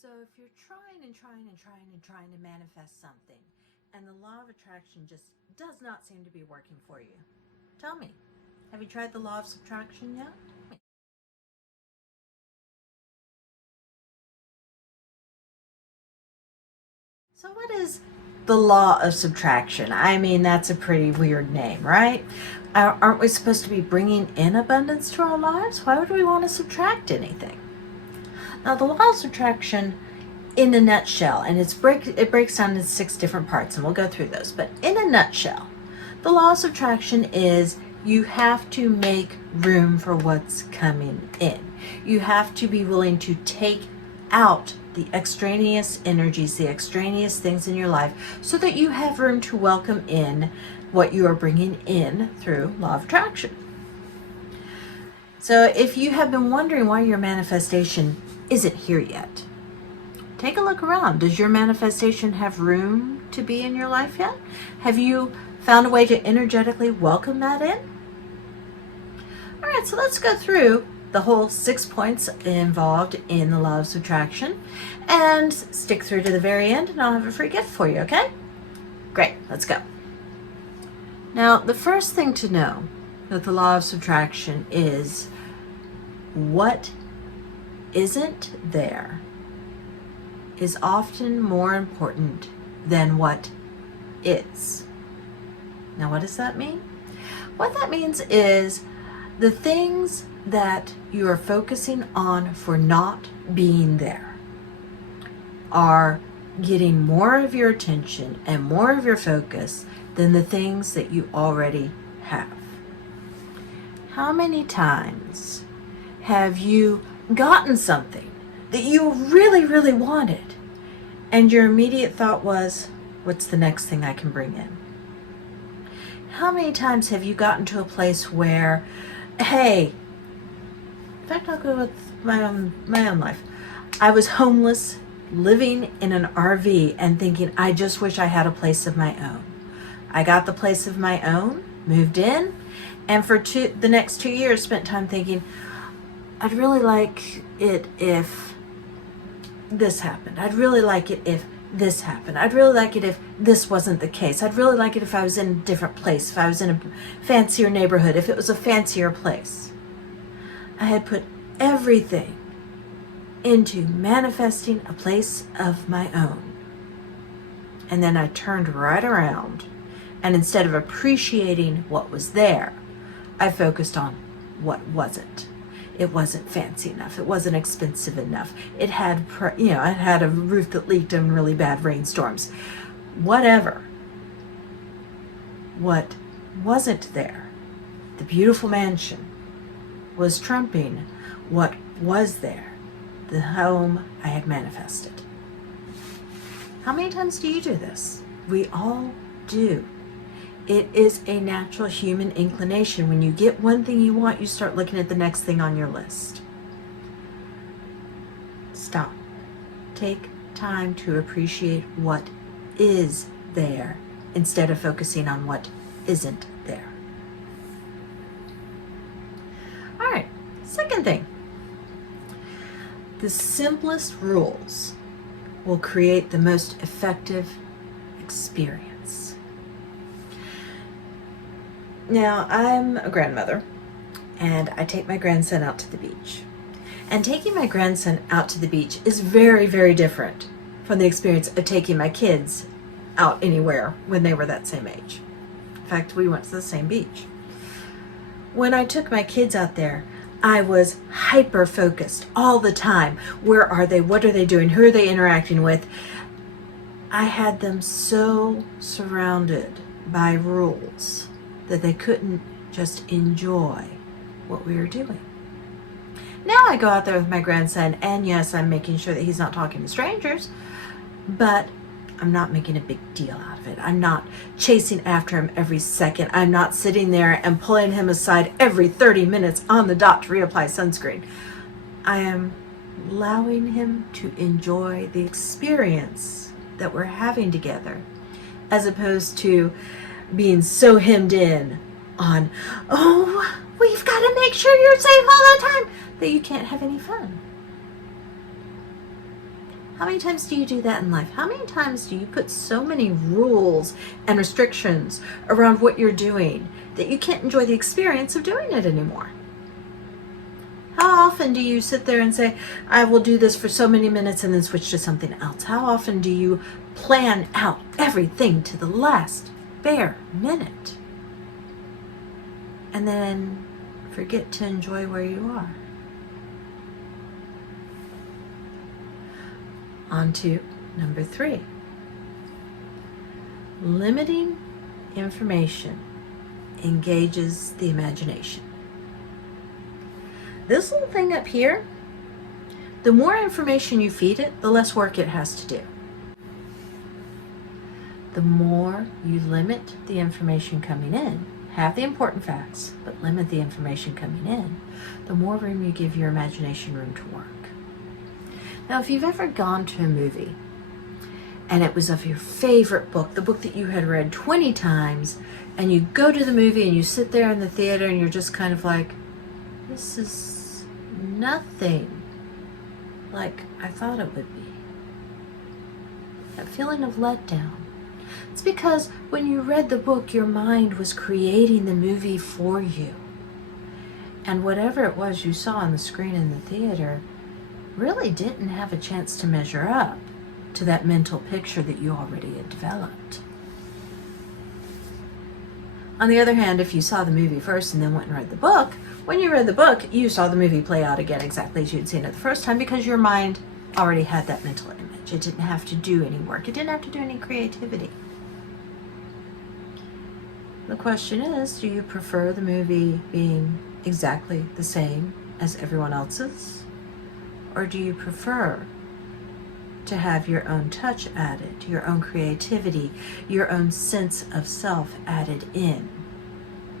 So if you're trying to manifest something and the law of attraction just does not seem to be working for you, tell me, have you tried the law of subtraction yet? So what is the law of subtraction? I mean, that's a pretty weird name, right? Aren't we supposed to be bringing in abundance to our lives? Why would we want to subtract anything? Now, the law of subtraction, in a nutshell, and it breaks down into 6 different parts, and we'll go through those. But in a nutshell, the law of subtraction is you have to make room for what's coming in. You have to be willing to take out the extraneous energies, the extraneous things in your life, so that you have room to welcome in what you are bringing in through law of attraction. So if you have been wondering why your manifestation isn't here yet, take a look around. Does your manifestation have room to be in your life yet? Have you found a way to energetically welcome that in? All right, so let's go through the whole 6 points involved in the law of subtraction and stick through to the very end, and I'll have a free gift for you, okay? Great, let's go. Now, the first thing to know with the law of subtraction is what isn't there is often more important than what is. Now, what does that mean? What that means is the things that you are focusing on for not being there are getting more of your attention and more of your focus than the things that you already have. How many times have you gotten something that you really, really wanted, and your immediate thought was, what's the next thing I can bring in? How many times have you gotten to a place where, hey, in fact, I'll go with my own life. I was homeless, living in an RV, and thinking, I just wish I had a place of my own. I got the place of my own, moved in, and for the next 2 years spent time thinking, I'd really like it if this happened. I'd really like it if this happened. I'd really like it if this wasn't the case. I'd really like it if I was in a different place, if I was in a fancier neighborhood, if it was a fancier place. I had put everything into manifesting a place of my own. And then I turned right around, and instead of appreciating what was there, I focused on what wasn't. It wasn't fancy enough. It wasn't expensive enough. It had, it had a roof that leaked in really bad rainstorms. Whatever. What wasn't there, the beautiful mansion, was trumping what was there, the home I had manifested. How many times do you do this? We all do. It is a natural human inclination. When you get one thing you want, you start looking at the next thing on your list. Stop. Take time to appreciate what is there instead of focusing on what isn't there. All right, second thing. The simplest rules will create the most effective experience. Now, I'm a grandmother, and I take my grandson out to the beach. And taking my grandson out to the beach is very, very different from the experience of taking my kids out anywhere when they were that same age. In fact, we went to the same beach. When I took my kids out there, I was hyper-focused all the time. Where are they? What are they doing? Who are they interacting with? I had them so surrounded by rules that they couldn't just enjoy what we were doing. Now I go out there with my grandson, and yes, I'm making sure that he's not talking to strangers, but I'm not making a big deal out of it. I'm not chasing after him every second. I'm not sitting there and pulling him aside every 30 minutes on the dot to reapply sunscreen. I am allowing him to enjoy the experience that we're having together, as opposed to being so hemmed in on, oh, we've got to make sure you're safe all the time, that you can't have any fun. How many times do you do that in life? How many times do you put so many rules and restrictions around what you're doing that you can't enjoy the experience of doing it anymore? How often do you sit there and say, I will do this for so many minutes and then switch to something else? How often do you plan out everything to the last bare minute and then forget to enjoy where you are? On to number 3. Limiting information engages the imagination. This little thing up here, the more information you feed it, the less work it has to do. The more you limit the information coming in, have the important facts, but limit the information coming in, the more room you give your imagination room to work. Now, if you've ever gone to a movie and it was of your favorite book, the book that you had read 20 times, and you go to the movie and you sit there in the theater and you're just kind of like, this is nothing like I thought it would be. That feeling of letdown. It's because when you read the book, your mind was creating the movie for you. And whatever it was you saw on the screen in the theater really didn't have a chance to measure up to that mental picture that you already had developed. On the other hand, if you saw the movie first and then went and read the book, when you read the book, you saw the movie play out again exactly as you'd seen it the first time because your mind already had that mental image. It didn't have to do any work. It didn't have to do any creativity. The question is, do you prefer the movie being exactly the same as everyone else's? Or do you prefer to have your own touch added, your own creativity, your own sense of self added in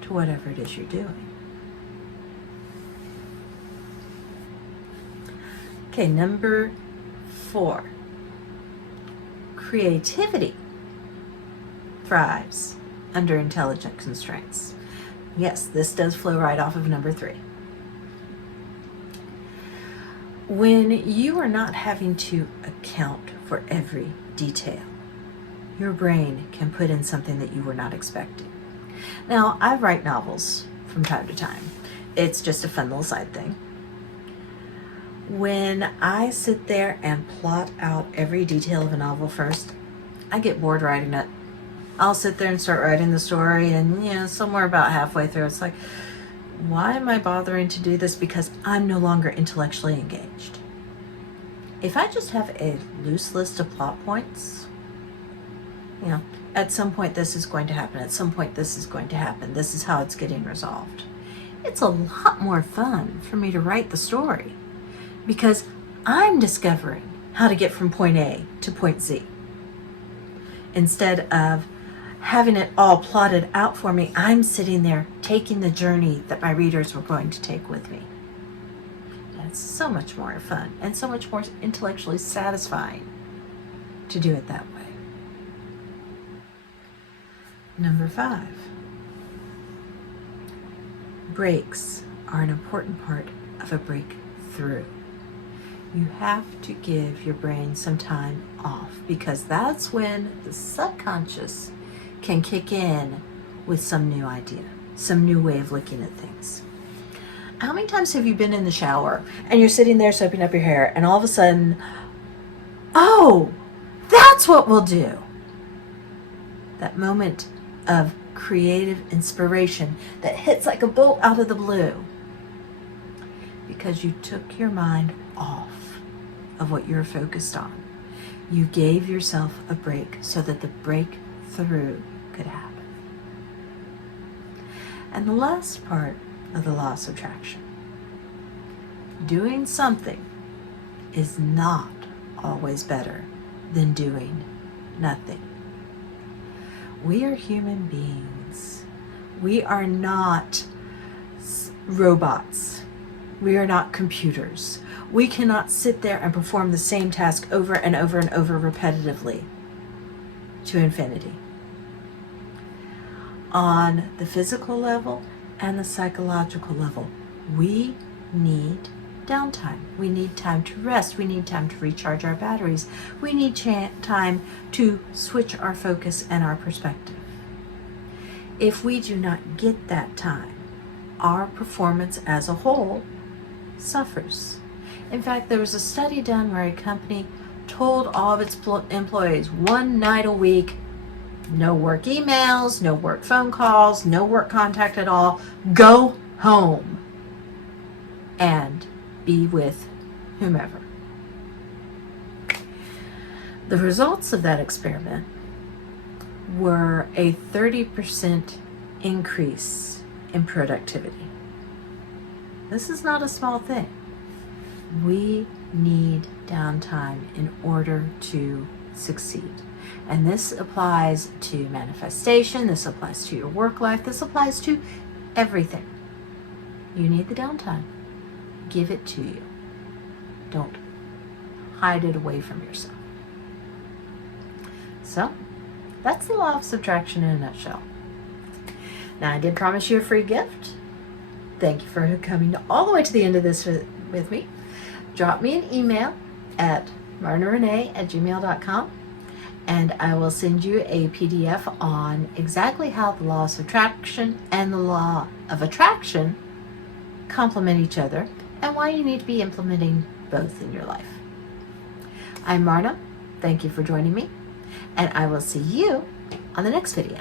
to whatever it is you're doing? Okay, number 4. Creativity thrives under intelligent constraints. Yes, this does flow right off of number 3. When you are not having to account for every detail, your brain can put in something that you were not expecting. Now, I write novels from time to time. It's just a fun little side thing. When I sit there and plot out every detail of a novel first, I get bored writing it. I'll sit there and start writing the story, and somewhere about halfway through, it's like, why am I bothering to do this? Because I'm no longer intellectually engaged. If I just have a loose list of plot points, at some point this is going to happen, at some point this is going to happen, this is how it's getting resolved. It's a lot more fun for me to write the story because I'm discovering how to get from point A to point Z. Instead of having it all plotted out for me, I'm sitting there taking the journey that my readers were going to take with me. It's so much more fun and so much more intellectually satisfying to do it that way. Number 5. Breaks are an important part of a breakthrough. You have to give your brain some time off because that's when the subconscious can kick in with some new idea, some new way of looking at things. How many times have you been in the shower and you're sitting there soaping up your hair and all of a sudden, oh, that's what we'll do? That moment of creative inspiration that hits like a bolt out of the blue because you took your mind off of what you're focused on. You gave yourself a break so that the breakthrough could happen. And the last part of the law of subtraction. Doing something is not always better than doing nothing. We are human beings. We are not robots. We are not computers. We cannot sit there and perform the same task over and over and over repetitively to infinity. On the physical level and the psychological level, we need downtime. We need time to rest. We need time to recharge our batteries. We need time to switch our focus and our perspective. If we do not get that time, our performance as a whole suffers. In fact, there was a study done where a company told all of its employees one night a week, no work emails, no work phone calls, no work contact at all. Go home and be with whomever. The results of that experiment were a 30% increase in productivity. This is not a small thing. We need downtime in order to succeed. And this applies to manifestation, this applies to your work life, this applies to everything. You need the downtime. Give it to you. Don't hide it away from yourself. So, that's the law of subtraction in a nutshell. Now, I did promise you a free gift. Thank you for coming all the way to the end of this with me. Drop me an email at marnarenee@gmail.com and I will send you a PDF on exactly how the law of subtraction and the law of attraction complement each other and why you need to be implementing both in your life. I'm Marna. Thank you for joining me, and I will see you on the next video.